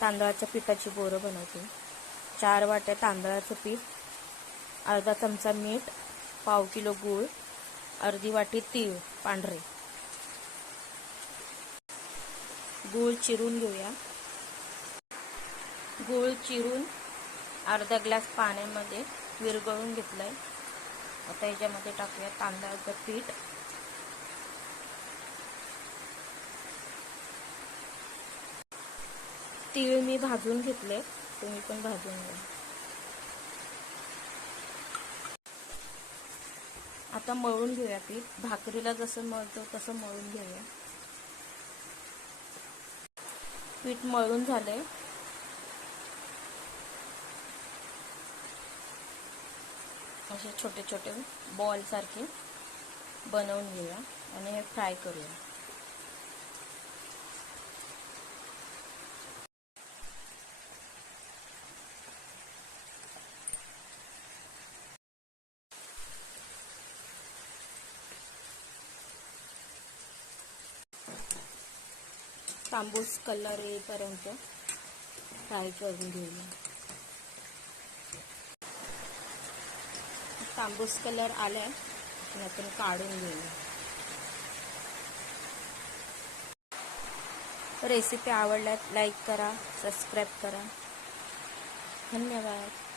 तांदळाच्या पिठाची बोरं बनवते. चार वाट्या तांदळाचं पीठ अर्धा चमचा मीठ पाव किलो गूळ अर्धी वाटी तीळ पांढरे. गूळ चिरून घेऊया. गूळ चिरून अर्धा ग्लास पाण्यामध्ये विरघळून घेतलंय. आता याच्यामध्ये टाकूया तांदळाचं पीठ. तीळ मी भाजून घेतले. तुम्ही पण भाजून घ्या. आता मळून घेऊया पीठ. भाकरीला जसं मळतो तसं मळून घेऊया. पीठ मळून झालंय. असे छोटे छोटे बॉल सारखे बनवून घेऊया. आणि हे फ्राय करूया. तांबूस कलर येईपर्यंत फ्राय करून घेऊया. तांबूस कलर आलाय आणि आपण काढून घेऊया. रेसिपी आवडल्यात लाईक करा सबस्क्राईब करा. धन्यवाद.